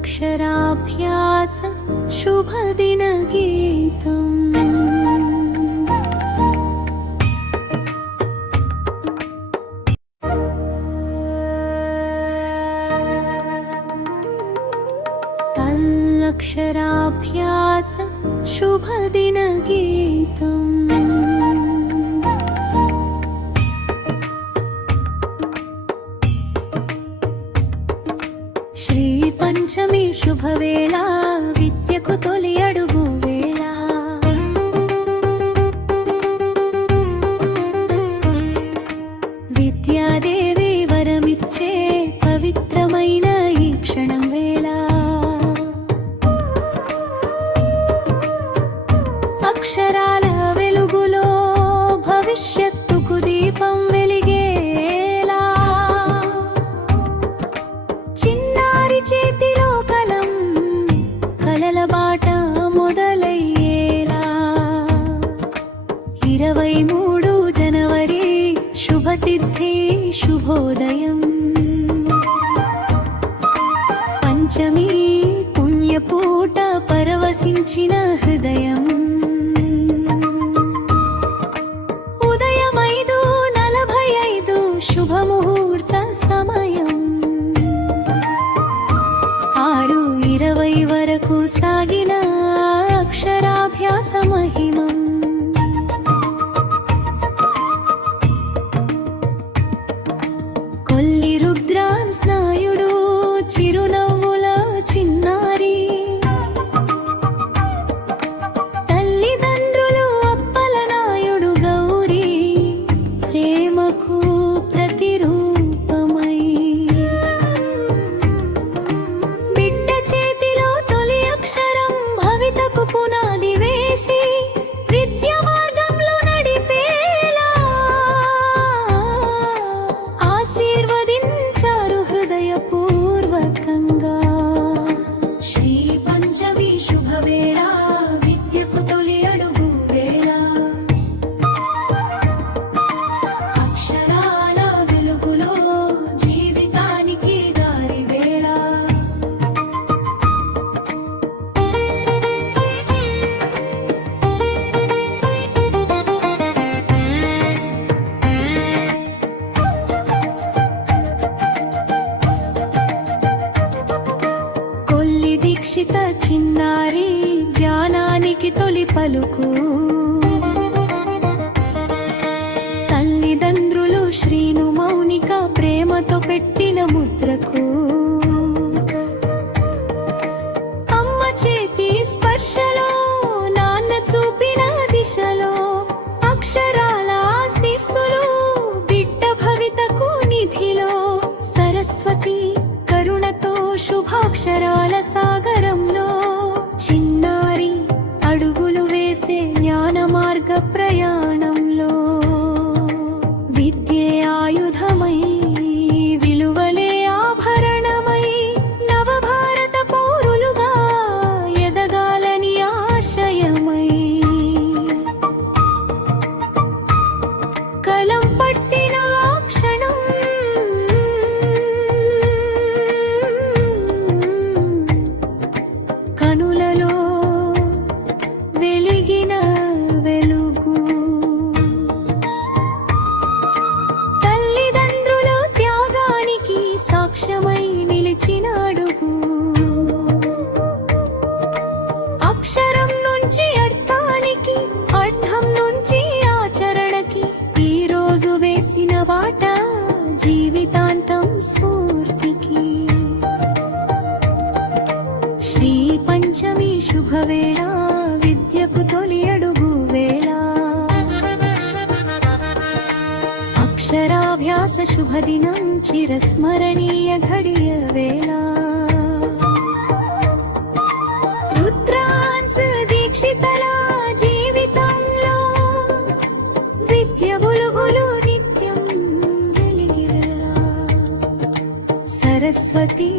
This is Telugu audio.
तल्लक्षराभ्यास शुभदिनगीतम्। तल्लक्षराभ्यास शुभदिनगीतम्। శ్రీ పంచమి శుభవేళ విద్యకు తొలి అడుగు వేళ విద్యాదేవి వరమిచ్చే పవిత్రమైన ఈ క్షణం వేళ అక్షరాల వెలుగులో భవిష్యత్తుకు దీపం వెలిగేలా చిన్నారి చేతిలో కలం కలల బాట మొదలయ్యేలా 23 జనవరి శుభతిథి శుభోదయం పంచమి పుణ్యపూట పరవశించిన హృదయం ఉదయం 5:45 శుభముహూర్త సమయం 6:20 వరకు సాగిన అక్షరాభ్యాస మహిమం కొల్లి రుద్రాన్ స్నాయుడు చిరునవ్వుల చిన్నారి తల్లిదండ్రులు అప్పల నాయుడు గౌరీ ప్రేమకు ప్రతిరూపమై బిడ్డ చేతిలో తొలి అక్షరం భవితకు పునాది వేసి విద్య మార్గంలో నడిపేలా ఆశీర్వదించారు హృదయపూర్వకంగా శ్రీ పంచమి శుభవేళ విద్యకు తొలి అడుగు వేళ అక్షరాల వెలుగులో జీవితానికి దారి వేళ కొల్లి దీక్షిత చిన్నారి జ్ఞానానికి తొలి పలుకు తల్లిదండ్రులు శ్రీను మౌనిక ప్రేమతో పెట్టిన ముద్రకు అమ్మ చేతి స్పర్శలో నాన్న చూపిన దిశలో అక్షరాల ఆశీస్సులు బిడ్డ భవితకు నిధిలో సరస్వతి కరుణతో శుభాక్షరాల సాగరంలో చిన్నారి అడుగులు వేసే జ్ఞాన మార్గ ప్రయాణంలో విద్యే ఆయుధమై విలువలే ఆభరణమై నవభారత పౌరులుగా ఎదగాలని ఆశయమై కలం పట్టిన క్షణం కనులలో వెలిగిన వెలుగు తల్లిదండ్రుల త్యాగానికి సాక్ష్యమై నిలిచిన అడుగు అక్షరం నుంచి అర్థానికి అర్థం నుంచి ఆచరణకి ఈ రోజు వేసిన బాట జీవితాంతం స్ఫూర్తికి శ్రీ పంచమి శుభవేళ విద్యకు తొలి అడుగు వేళ అక్షరాభ్యాస శుభదినం చిరస్మరణీయ ఘడియ వేళ రుద్రాన్స్ దీక్షితల జీవితంలో విద్య బులుగులు నిత్యం వెలిగిరలా సరస్వతి